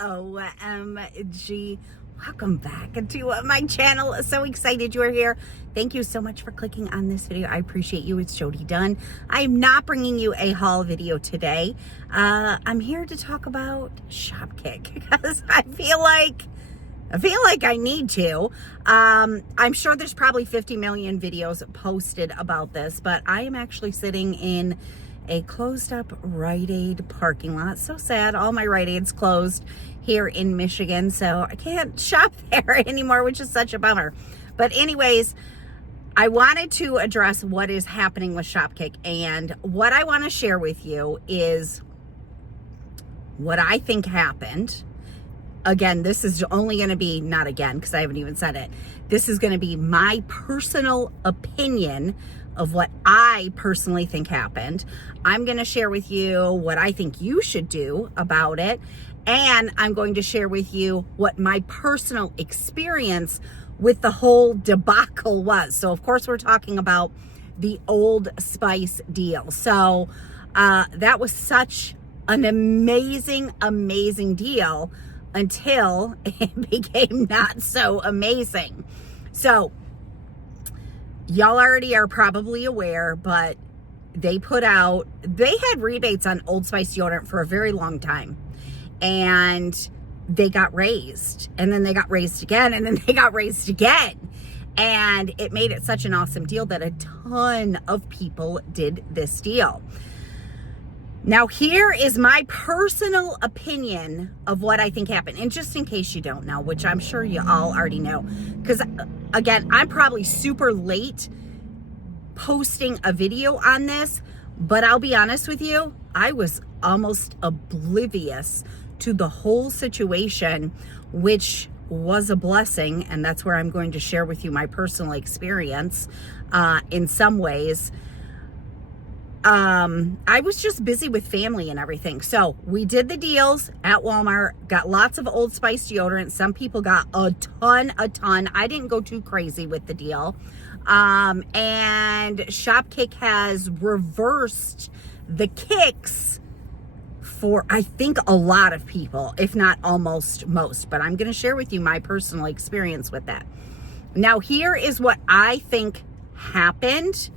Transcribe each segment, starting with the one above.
OMG. Welcome back to my channel. So excited you are here. Thank you so much for clicking on this video. I appreciate you. It's Jody Dunn. I am not bringing you a haul video today. I'm here to talk about Shopkick because I feel like I need to. I'm sure there's probably 50 million videos posted about this, but I am actually sitting in a closed up Rite Aid parking lot. So sad. All my Rite Aids closed here in Michigan, so I can't shop there anymore, which is such a bummer. But anyways, I wanted to address what is happening with Shopkick, and what I want to share with you is what I think happened. Again, this is only going to be, not again, because I haven't even said it. This is going to be my personal opinion of what I personally think happened. I'm going to share with you what I think you should do about it. And I'm going to share with you what my personal experience with the whole debacle was. So, of course, we're talking about the Old Spice deal. So that was such an amazing, amazing deal until it became not so amazing. So y'all already are probably aware, but they had rebates on Old Spice deodorant for a very long time. And they got raised, and then they got raised again, and then they got raised again. And it made it such an awesome deal that a ton of people did this deal. Now, here is my personal opinion of what I think happened. And just in case you don't know, which I'm sure you all already know, because again, I'm probably super late posting a video on this, but I'll be honest with you, I was almost oblivious to the whole situation, which was a blessing. And that's where I'm going to share with you my personal experience in some ways. I was just busy with family and everything. So we did the deals at Walmart, got lots of Old Spice deodorant. Some people got a ton. I didn't go too crazy with the deal. And Shopkick has reversed the kicks for, I think, a lot of people, if not almost most. But I'm going to share with you my personal experience with that. Now, here is what I think happened.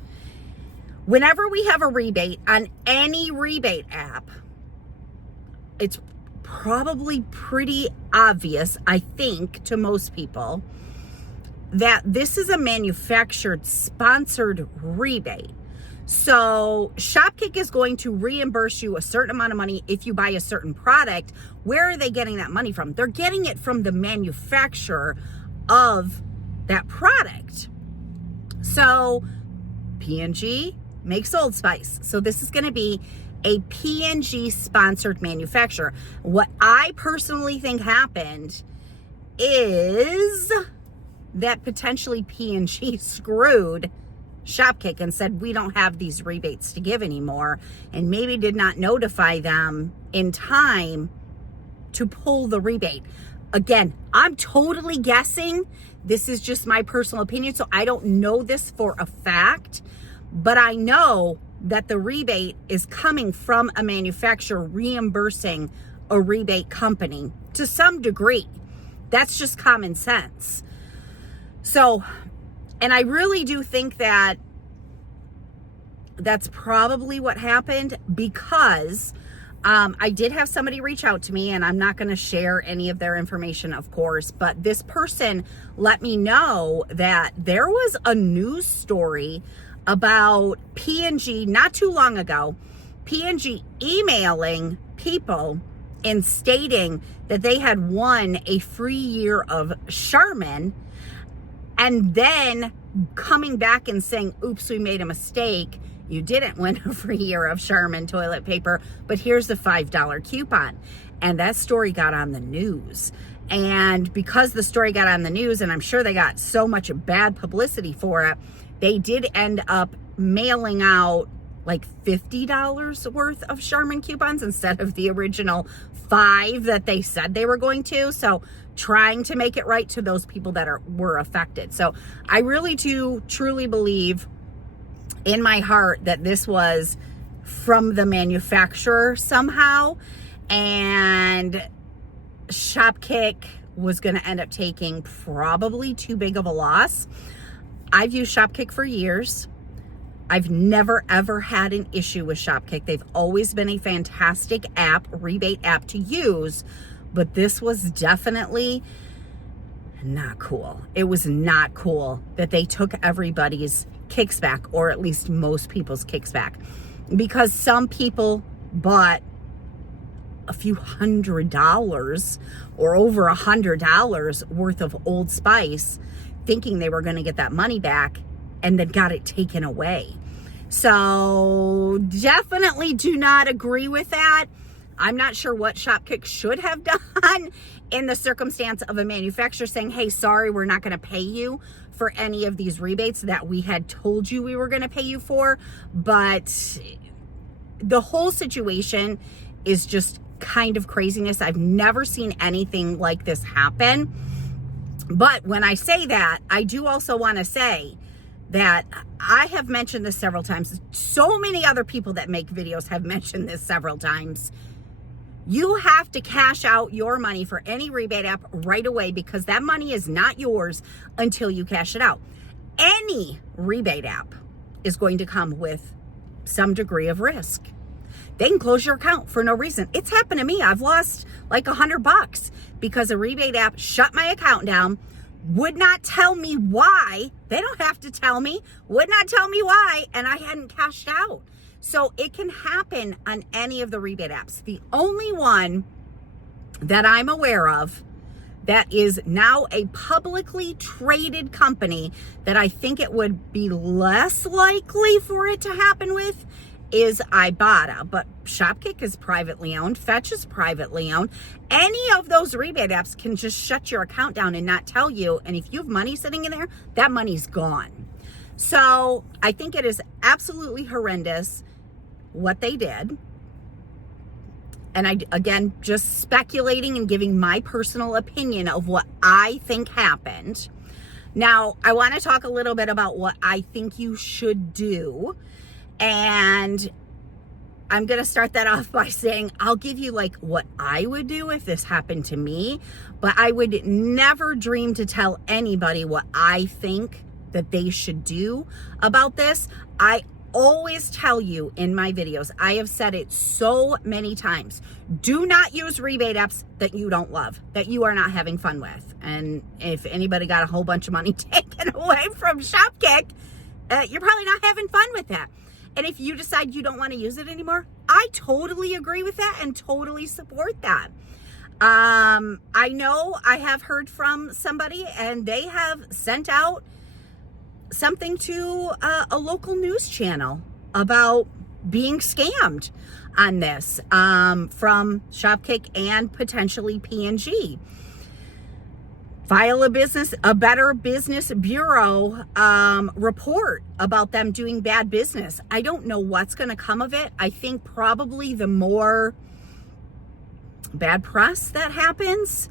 Whenever we have a rebate on any rebate app, it's probably pretty obvious, I think, to most people, that this is a manufactured sponsored rebate. So Shopkick is going to reimburse you a certain amount of money if you buy a certain product. Where are they getting that money from? They're getting it from the manufacturer of that product. So P&G makes Old Spice. So this is going to be a P&G sponsored manufacturer. What I personally think happened is that potentially P&G screwed Shopkick and said, we don't have these rebates to give anymore, and maybe did not notify them in time to pull the rebate. Again, I'm totally guessing. This is just my personal opinion, so I don't know this for a fact, but I know that the rebate is coming from a manufacturer reimbursing a rebate company to some degree. That's just common sense. So, and I really do think that that's probably what happened, because I did have somebody reach out to me, and I'm not going to share any of their information, of course, but this person let me know that there was a news story about P&G not too long ago, P&G emailing people and stating that they had won a free year of Charmin, and then coming back and saying, oops, we made a mistake. You didn't win a free year of Charmin toilet paper, but here's the $5 coupon. And that story got on the news. And because the story got on the news, and I'm sure they got so much bad publicity for it, they did end up mailing out like $50 worth of Charmin coupons instead of the original $5 that they said they were going to. So trying to make it right to those people that were affected. So I really do truly believe in my heart that this was from the manufacturer somehow, and Shopkick was going to end up taking probably too big of a loss. I've used Shopkick for years. I've never ever had an issue with Shopkick. They've always been a fantastic app, rebate app to use, but this was definitely not cool. It was not cool that they took everybody's kicks back, or at least most people's kicks back, because some people bought a few $100 or over $100 worth of Old Spice thinking they were going to get that money back, and then got it taken away. So definitely do not agree with that. I'm not sure what Shopkick should have done in the circumstance of a manufacturer saying, hey, sorry, we're not going to pay you for any of these rebates that we had told you we were going to pay you for. But the whole situation is just kind of craziness. I've never seen anything like this happen. But when I say that, I do also want to say that I have mentioned this several times. So many other people that make videos have mentioned this several times. You have to cash out your money for any rebate app right away, because that money is not yours until you cash it out. Any rebate app is going to come with some degree of risk. They can close your account for no reason. It's happened to me. I've lost like $100 because a rebate app shut my account down, would not tell me why. They don't have to tell me, would not tell me why, and I hadn't cashed out. So it can happen on any of the rebate apps. The only one that I'm aware of that is now a publicly traded company that I think it would be less likely for it to happen with is Ibotta. But Shopkick is privately owned. Fetch is privately owned. Any of those rebate apps can just shut your account down and not tell you. And if you have money sitting in there, that money's gone. So I think it is absolutely horrendous what they did. And again, just speculating and giving my personal opinion of what I think happened. Now, I want to talk a little bit about what I think you should do. And I'm going to start that off by saying I'll give you like what I would do if this happened to me, but I would never dream to tell anybody what I think that they should do about this. I always tell you in my videos, I have said it so many times, do not use rebate apps that you don't love, that you are not having fun with. And if anybody got a whole bunch of money taken away from Shopkick, you're probably not having fun with that. And if you decide you don't want to use it anymore, I totally agree with that and totally support that. I know I have heard from somebody and they have sent out something to a local news channel about being scammed on this from Shopkick and potentially P&G. File a Better Business Bureau report about them doing bad business. I don't know what's going to come of it. I think probably the more bad press that happens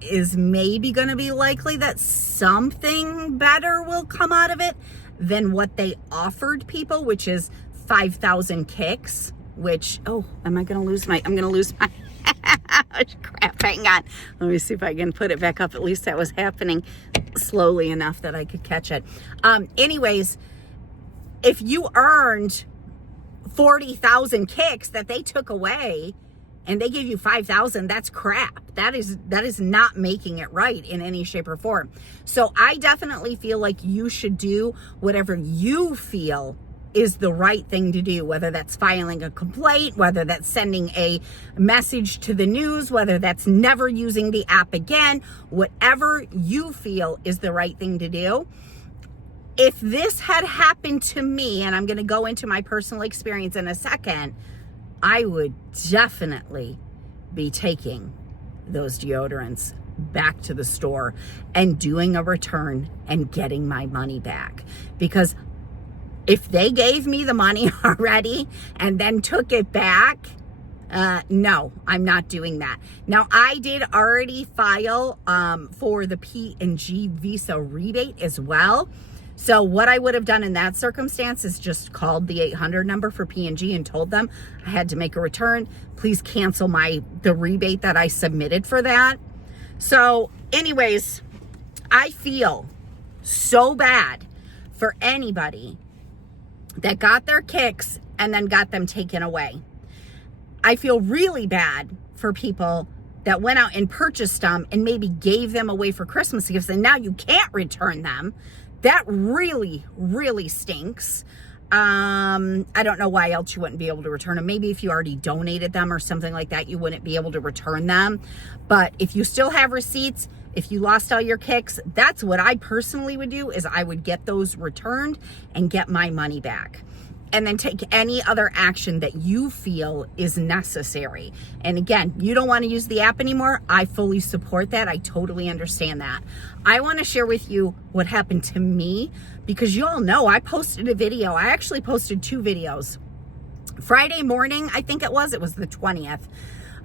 is maybe going to be likely that something better will come out of it than what they offered people, which is 5,000 kicks, which, oh, I'm going to lose my crap, hang on. Let me see if I can put it back up. At least that was happening slowly enough that I could catch it. Anyways, if you earned 40,000 kicks that they took away and they give you 5,000, that's crap. That is not making it right in any shape or form. So I definitely feel like you should do whatever you feel is the right thing to do, whether that's filing a complaint, whether that's sending a message to the news, whether that's never using the app again, whatever you feel is the right thing to do. If this had happened to me, and I'm going to go into my personal experience in a second, I would definitely be taking those deodorants back to the store and doing a return and getting my money back. Because if they gave me the money already and then took it back, no, I'm not doing that. Now, I did already file for the P&G Visa rebate as well. So what I would have done in that circumstance is just called the 800 number for P&G and told them I had to make a return. Please cancel the rebate that I submitted for that. So anyways, I feel so bad for anybody that got their kicks and then got them taken away. I feel really bad for people that went out and purchased them and maybe gave them away for Christmas gifts and now you can't return them. That really, really stinks. I don't know why else you wouldn't be able to return them. Maybe if you already donated them or something like that, you wouldn't be able to return them. But if you still have receipts, if you lost all your kicks, that's what I personally would do, is I would get those returned and get my money back. And then take any other action that you feel is necessary. And again, you don't want to use the app anymore. I fully support that. I totally understand that. I want to share with you what happened to me, because you all know I posted a video. I actually posted 2 videos. Friday morning, I think it was the 20th.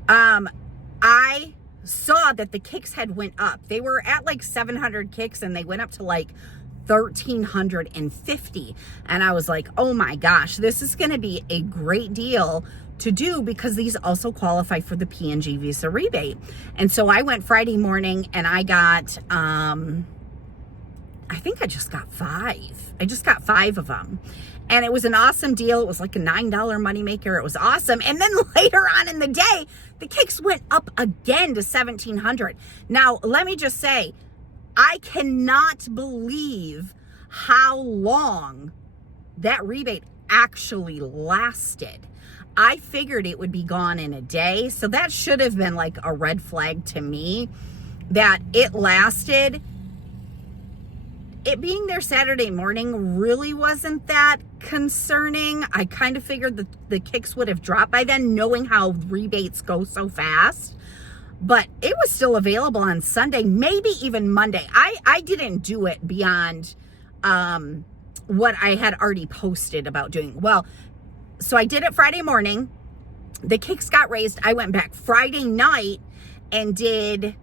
I saw that the kicks had went up. They were at like 700 kicks and they went up to like 1,350. And I was like, oh my gosh, this is going to be a great deal to do, because these also qualify for the P&G Visa rebate. And so I went Friday morning and I got, I think I just got 5. I just got 5 of them. And it was an awesome deal. It was like a $9 moneymaker. It was awesome. And then later on in the day, the kicks went up again to 1,700. Now, let me just say, I cannot believe how long that rebate actually lasted. I figured it would be gone in a day. So that should have been like a red flag to me, that it lasted. It being there Saturday morning really wasn't that concerning. I kind of figured that the kicks would have dropped by then, knowing how rebates go so fast. But it was still available on Sunday, maybe even Monday. I didn't do it beyond what I had already posted about doing. Well, so I did it Friday morning. The kicks got raised. I went back Friday night and did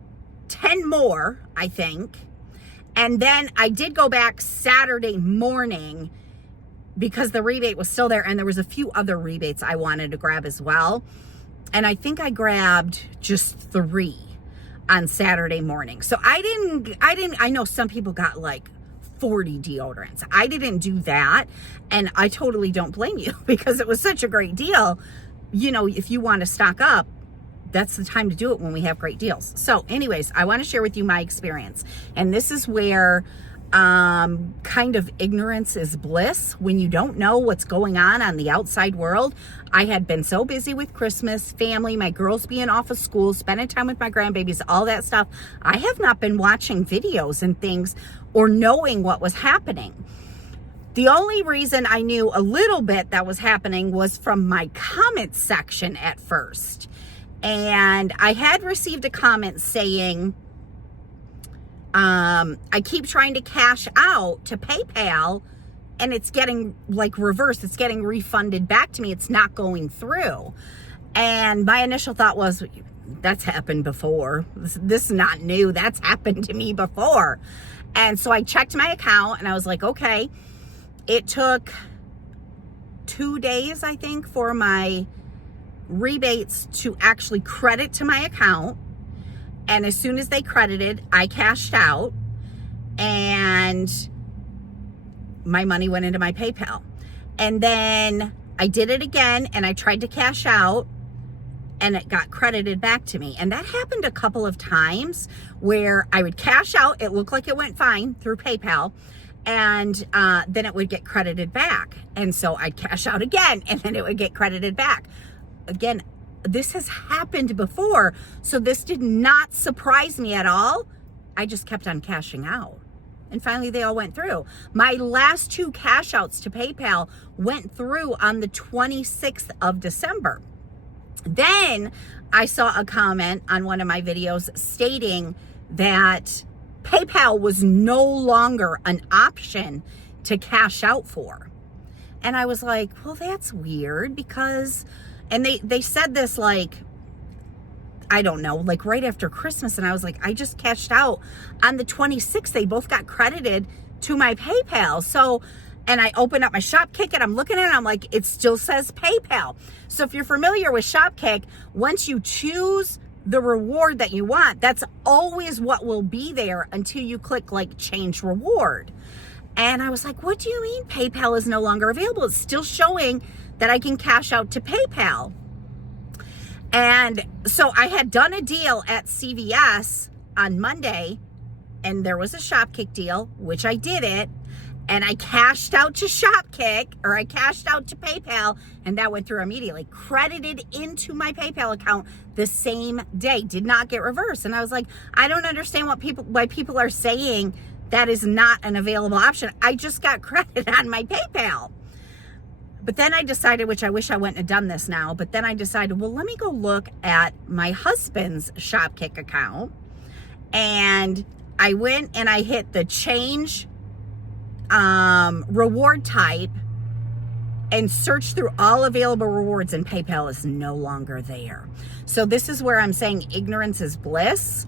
10 more, I think. And then I did go back Saturday morning because the rebate was still there. And there was a few other rebates I wanted to grab as well. And I think I grabbed just 3 on Saturday morning. So I know some people got like 40 deodorants. I didn't do that. And I totally don't blame you, because it was such a great deal. You know, if you want to stock up, that's the time to do it when we have great deals. So anyways, I want to share with you my experience. And this is where kind of ignorance is bliss, when you don't know what's going on the outside world. I had been so busy with Christmas, family, my girls being off of school, spending time with my grandbabies, all that stuff. I have not been watching videos and things or knowing what was happening. The only reason I knew a little bit that was happening was from my comment section at first. And I had received a comment saying, I keep trying to cash out to PayPal and it's getting like reversed. It's getting refunded back to me. It's not going through. And my initial thought was, that's happened before. This is not new. That's happened to me before. And so I checked my account and I was like, okay. It took 2 days, I think, for my rebates to actually credit to my account. And as soon as they credited, I cashed out and my money went into my PayPal. And then I did it again and I tried to cash out and it got credited back to me. And that happened a couple of times where I would cash out. It looked like it went fine through PayPal. And then it would get credited back. And so I'd cash out again and then it would get credited back. Again, this has happened before, so this did not surprise me at all. I just kept on cashing out. And finally, they all went through. My last 2 cash outs to PayPal went through on the 26th of December. Then I saw a comment on one of my videos stating that PayPal was no longer an option to cash out for. And I was like, well, that's weird, because... And they said this like, I don't know, like right after Christmas. And I was like, I just cashed out on the 26th. They both got credited to my PayPal. So, and I open up my Shopkick and I'm looking at it, I'm like, it still says PayPal. So if you're familiar with Shopkick, once you choose the reward that you want, that's always what will be there until you click like change reward. And I was like, what do you mean PayPal is no longer available? It's still showing that I can cash out to PayPal. And so I had done a deal at CVS on Monday, and there was a Shopkick deal, which I did it, and I cashed out to Shopkick, or I cashed out to PayPal, and that went through immediately, credited into my PayPal account the same day, did not get reversed. And I was like, I don't understand why people are saying that is not an available option. I just got credit on my PayPal. But then I decided, which I wish I wouldn't have done this now, but then I decided, well, let me go look at my husband's Shopkick account. And I went and I hit the change reward type and searched through all available rewards, and PayPal is no longer there. So this is where I'm saying ignorance is bliss.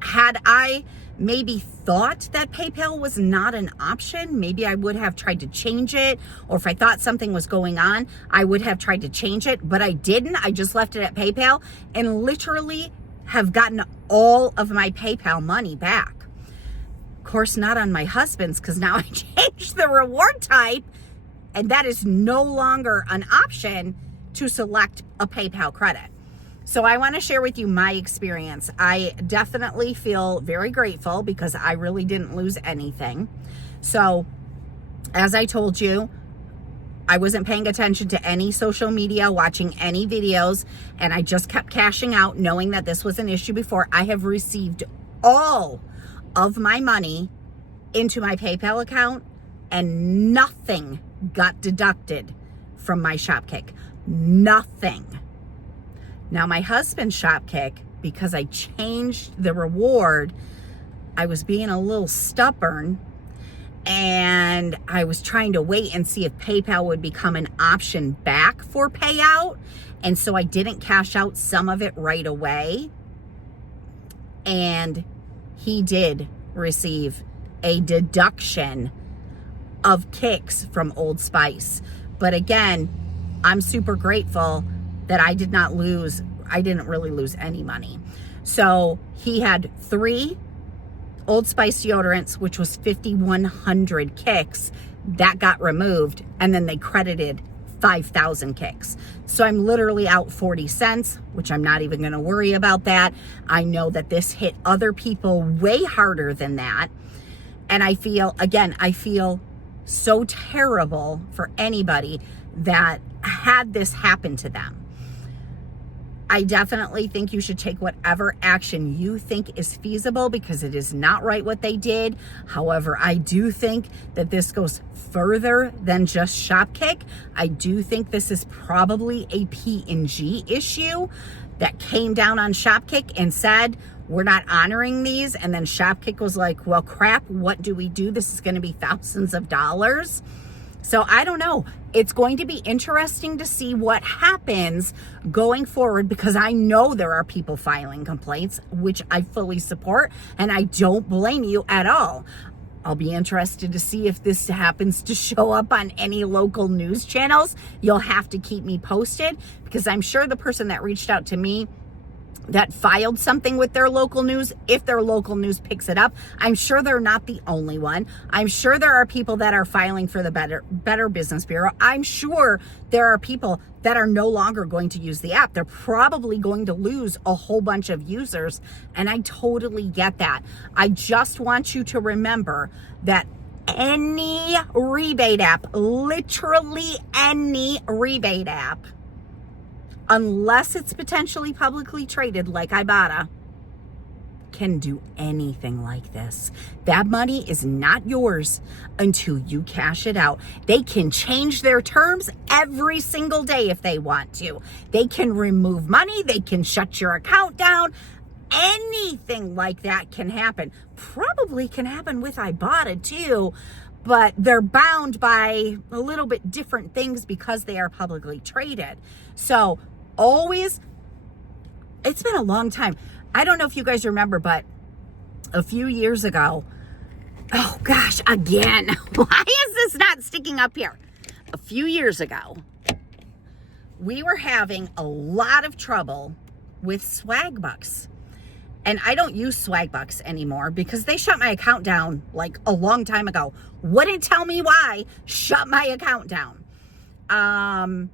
Had I maybe thought that PayPal was not an option, maybe I would have tried to change it, or if I thought something was going on, I would have tried to change it, but I didn't. I just left it at PayPal and literally have gotten all of my PayPal money back. Of course, not on my husband's, because now I changed the reward type, and that is no longer an option to select a PayPal credit. So I want to share with you my experience. I definitely feel very grateful because I really didn't lose anything. So as I told you, I wasn't paying attention to any social media, watching any videos, and I just kept cashing out knowing that this was an issue before. I have received all of my money into my PayPal account and nothing got deducted from my Shopkick. Nothing. Now, my husband's Shopkick, because I changed the reward, I was being a little stubborn, and I was trying to wait and see if PayPal would become an option back for payout. And so I didn't cash out some of it right away. And he did receive a deduction of kicks from Old Spice. But again, I'm super grateful that I didn't really lose any money. So he had 3 Old Spice deodorants, which was 5,100 kicks, that got removed, and then they credited 5,000 kicks. So I'm literally out 40 cents, which I'm not even gonna worry about that. I know that this hit other people way harder than that. And I feel so terrible for anybody that had this happen to them. I definitely think you should take whatever action you think is feasible because it is not right what they did. However, I do think that this goes further than just Shopkick. I do think this is probably a P&G issue that came down on Shopkick and said, we're not honoring these. And then Shopkick was like, well, crap, what do we do? This is going to be thousands of dollars. So I don't know. It's going to be interesting to see what happens going forward because I know there are people filing complaints, which I fully support, and I don't blame you at all. I'll be interested to see if this happens to show up on any local news channels. You'll have to keep me posted because I'm sure the person that reached out to me that filed something with their local news, if their local news picks it up, I'm sure they're not the only one. I'm sure there are people that are filing for the Better Business Bureau. I'm sure there are people that are no longer going to use the app. They're probably going to lose a whole bunch of users, and I totally get that. I just want you to remember that any rebate app, literally any rebate app, unless it's potentially publicly traded like Ibotta, can do anything like this. That money is not yours until you cash it out. They can change their terms every single day if they want to. They can remove money. They can shut your account down. Anything like that can happen. Probably can happen with Ibotta too, but they're bound by a little bit different things because they are publicly traded. So always, it's been a long time. I don't know if you guys remember, but a few years ago, Oh gosh, again. Why is this not sticking up here? A few years ago, we were having a lot of trouble with swag bucks. And I don't use swag bucks anymore because they shut my account down like a long time ago. Wouldn't tell me why, shut my account down.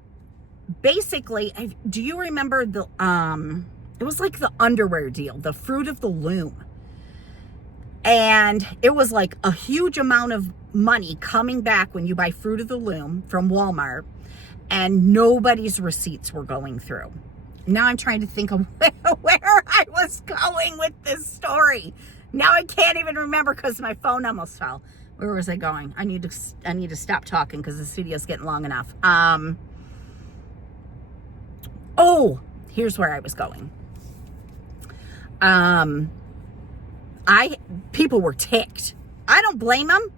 Basically, do you remember the, it was like the underwear deal, the Fruit of the Loom. And it was like a huge amount of money coming back when you buy Fruit of the Loom from Walmart, and nobody's receipts were going through. Now I'm trying to think of where I was going with this story. Now I can't even remember because my phone almost fell. Where was I going? I need to stop talking because this video's getting long enough. Oh, here's where I was going. People were ticked. I don't blame them.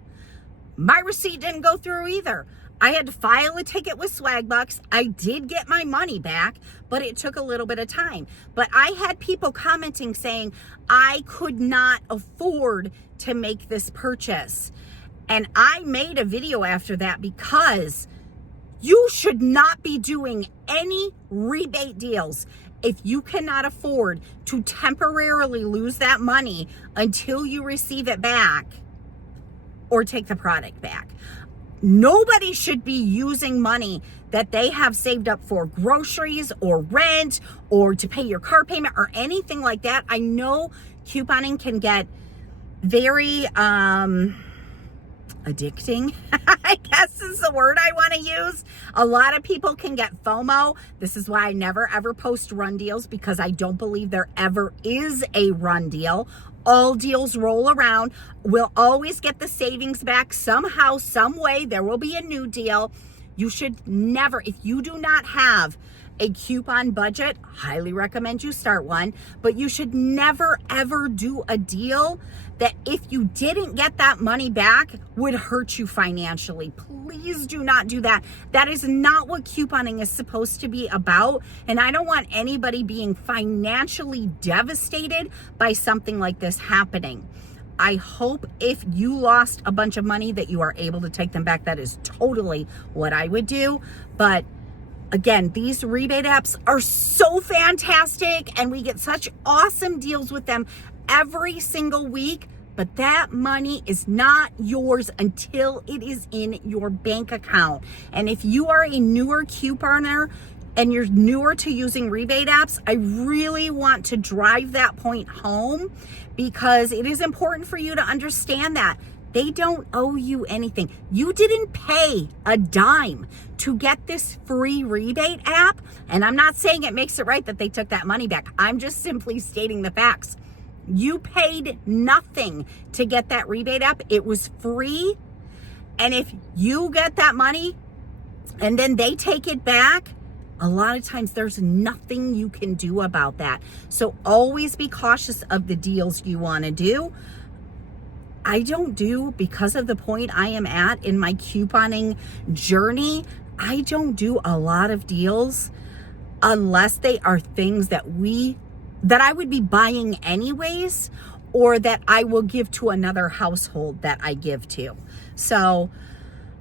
My receipt didn't go through either. I had to file a ticket with Swagbucks. I did get my money back, but it took a little bit of time. But I had people commenting saying I could not afford to make this purchase. And I made a video after that because you should not be doing any rebate deals if you cannot afford to temporarily lose that money until you receive it back or take the product back. Nobody should be using money that they have saved up for groceries or rent or to pay your car payment or anything like that. I know couponing can get very addicting, I guess is the word I want to use. A lot of people can get FOMO. This is why I never ever post run deals, because I don't believe there ever is a run deal. All deals roll around. We'll always get the savings back somehow, some way. There will be a new deal. You should never, if you do not have a coupon budget, highly recommend you start one, but you should never ever do a deal that if you didn't get that money back would hurt you financially. Please do not do that. That is not what couponing is supposed to be about. And I don't want anybody being financially devastated by something like this happening. I hope if you lost a bunch of money that you are able to take them back. That is totally what I would do. But again, these rebate apps are so fantastic and we get such awesome deals with them every single week, but that money is not yours until it is in your bank account. And if you are a newer couponer and you're newer to using rebate apps, I really want to drive that point home because it is important for you to understand that they don't owe you anything. You didn't pay a dime to get this free rebate app. And I'm not saying it makes it right that they took that money back. I'm just simply stating the facts. You paid nothing to get that rebate app. It was free. And if you get that money and then they take it back, a lot of times there's nothing you can do about that. So always be cautious of the deals you want to do. I don't do, because of the point I am at in my couponing journey, I don't do a lot of deals unless they are things that I would be buying anyways, or that I will give to another household that I give to. So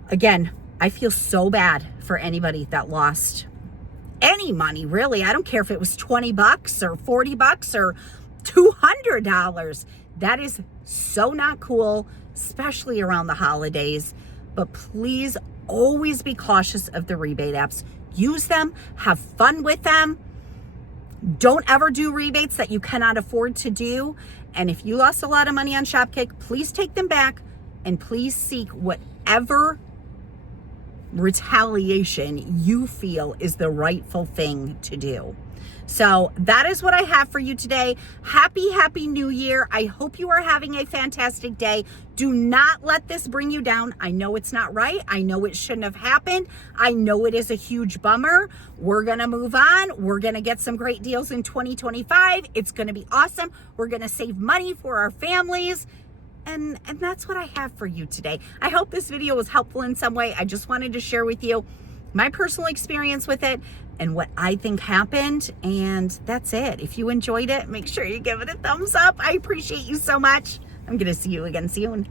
again, I feel so bad for anybody that lost any money, really. I don't care if it was 20 bucks or 40 bucks or $200. That is so not cool, especially around the holidays. But please always be cautious of the rebate apps. Use them, have fun with them. Don't ever do rebates that you cannot afford to do. And if you lost a lot of money on Shopkick, please take them back and please seek whatever retaliation you feel is the rightful thing to do. So that is what I have for you today. Happy New Year. I hope you are having a fantastic day. Do not let this bring you down. I know it's not right. I know it shouldn't have happened. I know it is a huge bummer. We're going to move on. We're going to get some great deals in 2025. It's going to be awesome. We're going to save money for our families. And that's what I have for you today. I hope this video was helpful in some way. I just wanted to share with you my personal experience with it and what I think happened. And that's it. If you enjoyed it, make sure you give it a thumbs up. I appreciate you so much. I'm going to see you again soon.